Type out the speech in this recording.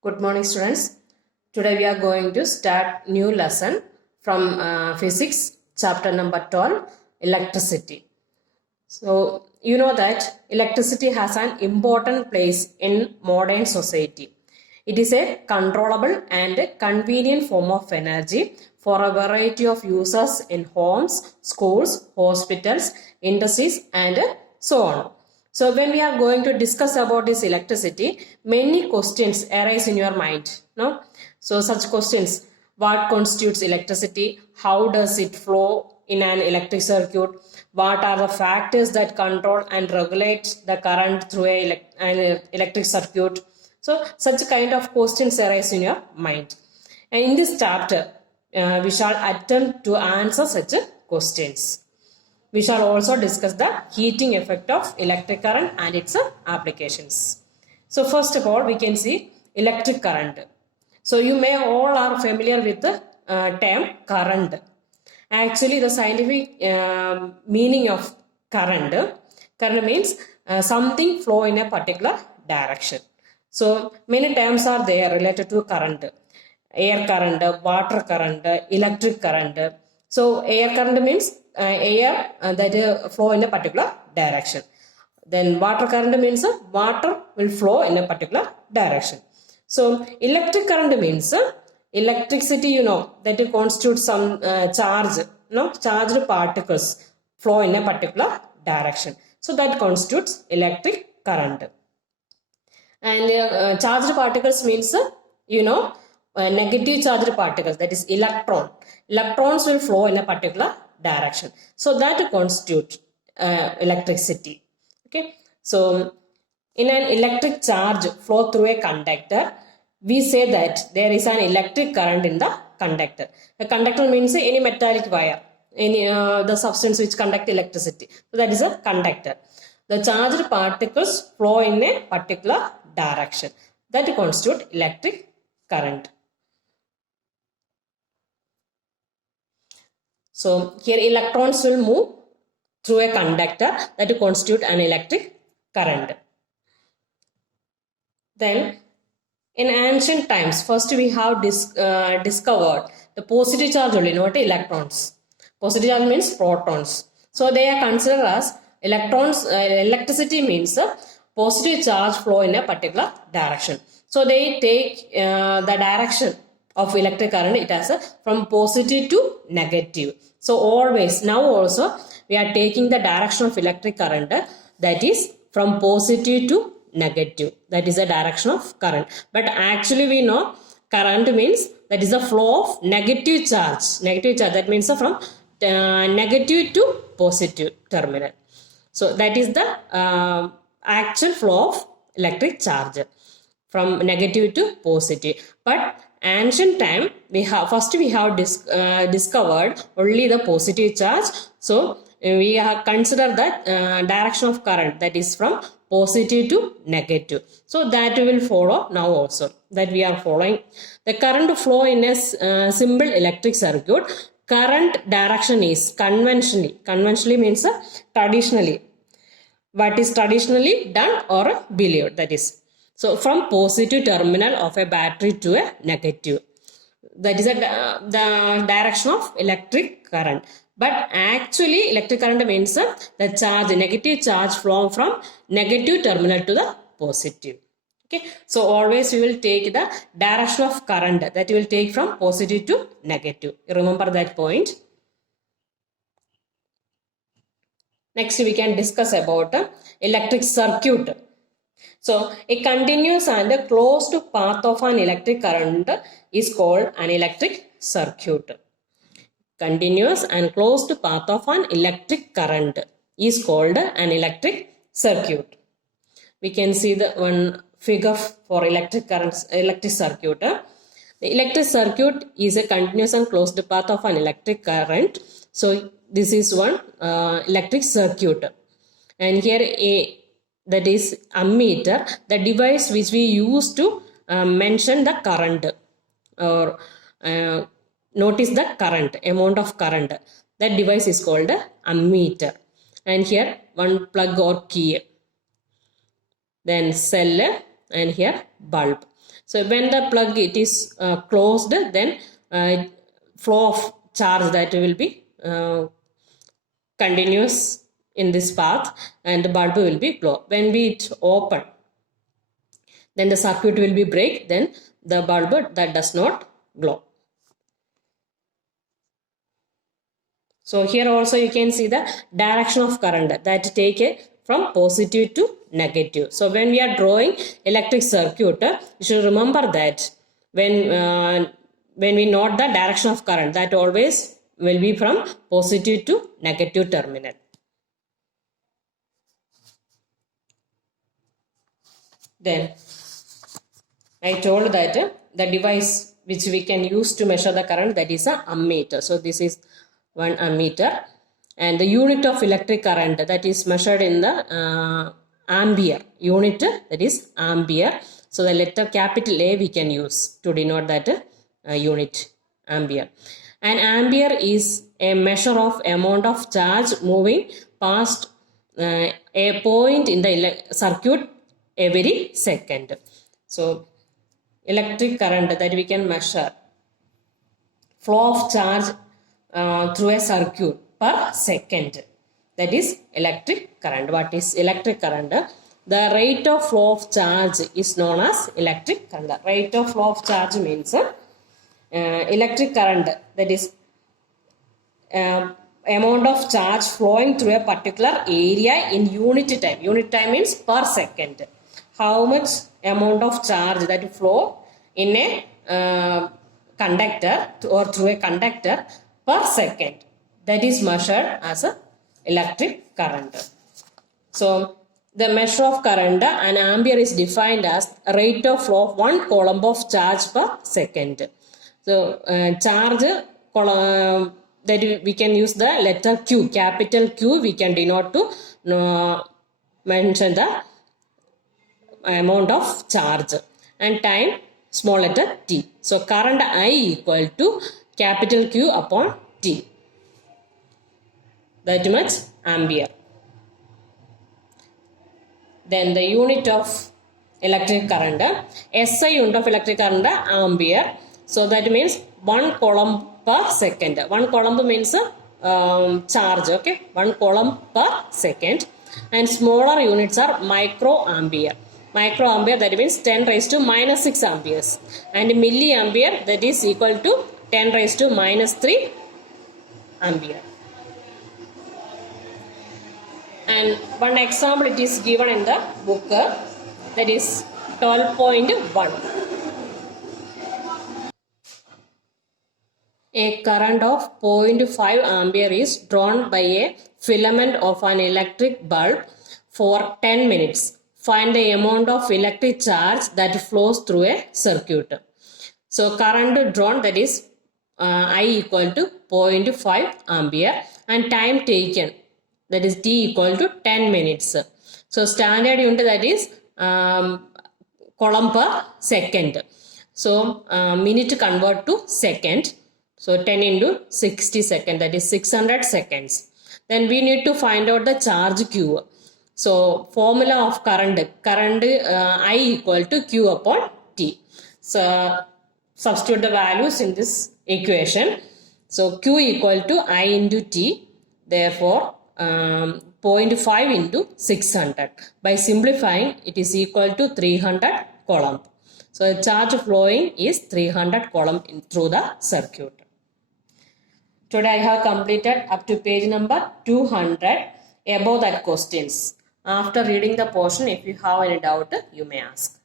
Good morning, students. Today we are going to start new lesson from physics, chapter number 12, electricity. So, you know that electricity has an important place in modern society. It is a controllable and convenient form of energy for a variety of users in homes, schools, hospitals, industries, and so on. So when we are going to discuss about this electricity, many questions arise in your mind. No? So such questions: what constitutes electricity? How does it flow in an electric circuit? What are the factors that control and regulate the current through an electric circuit? So such kind of questions arise in your mind. And in this chapter, we shall attempt to answer such questions. We shall also discuss the heating effect of electric current and its applications. So first of all, we can see electric current. So you may all are familiar with the term current. Actually, the scientific meaning of current means something flow in a particular direction. So many terms are there related to current: air current, water current, electric current. So air current means air that flow in a particular direction. Then water current means water will flow in a particular direction. So electric current means electricity, that constitutes some charged particles flow in a particular direction. So that constitutes electric current. And charged particles means, negative charged particles, that is electrons will flow in a particular direction. So that constitutes electricity. Okay. So in an electric charge flow through a conductor, we say that there is an electric current in the conductor. A conductor means any metallic wire, any the substance which conduct electricity. So that is a conductor. The charged particles flow in a particular direction. That constitutes electric current. So here electrons will move through a conductor, that constitute an electric current. Then in ancient times, first we have discovered the positive charge only, not electrons. Positive charge means protons. So they are considered as electrons. Electricity means positive charge flow in a particular direction. So they take the direction of electric current, it has from positive to negative. So always, now also, we are taking the direction of electric current, that is from positive to negative. That is the direction of current. But actually we know current means that is the flow of negative charge. Negative charge, that means from negative to positive terminal. So that is the actual flow of electric charge from negative to positive. But ancient time, we have discovered only the positive charge. So we have considered that direction of current, that is from positive to negative. So that will follow now also, that we are following. The current flow in a simple electric circuit, current direction is conventionally means traditionally, what is traditionally done or believed, that is. So from positive terminal of a battery to a negative. That is the direction of electric current. But actually electric current means the charge, negative charge flow from negative terminal to the positive. Okay. So always we will take the direction of current, that we will take from positive to negative. Remember that point. Next we can discuss about electric circuit. So a continuous and a closed path of an electric current is called an electric circuit. Continuous and closed path of an electric current is called an electric circuit. We can see the one figure for electric circuit. The electric circuit is a continuous and closed path of an electric current. So this is one electric circuit. And here that is ammeter, the device which we use to mention the current or notice the current, amount of current. That device is called ammeter. And here one plug or key. Then cell and here bulb. So when the plug it is closed, then flow of charge that will be continuous in this path and the bulb will be glow. When we it open, then the circuit will be break, then the bulb that does not glow. So here also you can see the direction of current that take from positive to negative. So when we are drawing electric circuit, you should remember that when we note the direction of current, that always will be from positive to negative terminal. Then I told that the device which we can use to measure the current, that is a ammeter. So this is one ammeter, and the unit of electric current that is measured in the ampere unit, that is ampere. So the letter capital A we can use to denote that unit, ampere. And ampere is a measure of amount of charge moving past a point in the circuit every second. So electric current that we can measure, flow of charge through a circuit per second, that is electric current. What is electric current? The rate of flow of charge is known as electric current. The rate of flow of charge means electric current, that is amount of charge flowing through a particular area in unit time. Unit time means per second. How much amount of charge that flow in a conductor or through a conductor per second, that is measured as a electric current. So the measure of current, an ampere is defined as rate of flow of 1 coulomb of charge per second. So charge that we can use the letter Q, capital Q we can denote to mention the amount of charge, and time small letter t. So current I equal to capital Q upon T, that much ampere. Then the unit of electric current, SI unit of electric current ampere. So that means 1 coulomb per second. 1 coulomb means charge, okay, 1 coulomb per second. And smaller units are microampere. Microampere, that means 10 raised to minus 6 amperes. And milliampere, that is equal to 10 raised to minus 3 ampere. And one example it is given in the book, that is 12.1. A current of 0.5 ampere is drawn by a filament of an electric bulb for 10 minutes. Find the amount of electric charge that flows through a circuit. So current drawn, that is I equal to 0.5 ampere, and time taken, that is t equal to 10 minutes. So standard unit, that is coulomb per second. So minute convert to second. So 10 into 60 seconds, that is 600 seconds. Then we need to find out the charge Q. So formula of current I equal to Q upon T. So substitute the values in this equation. So Q equal to I into T. Therefore 0.5 into 600. By simplifying, it is equal to 300 coulomb. So the charge flowing is 300 coulomb through the circuit. Today I have completed up to page number 200. Above that questions. After reading the portion, if you have any doubt, you may ask.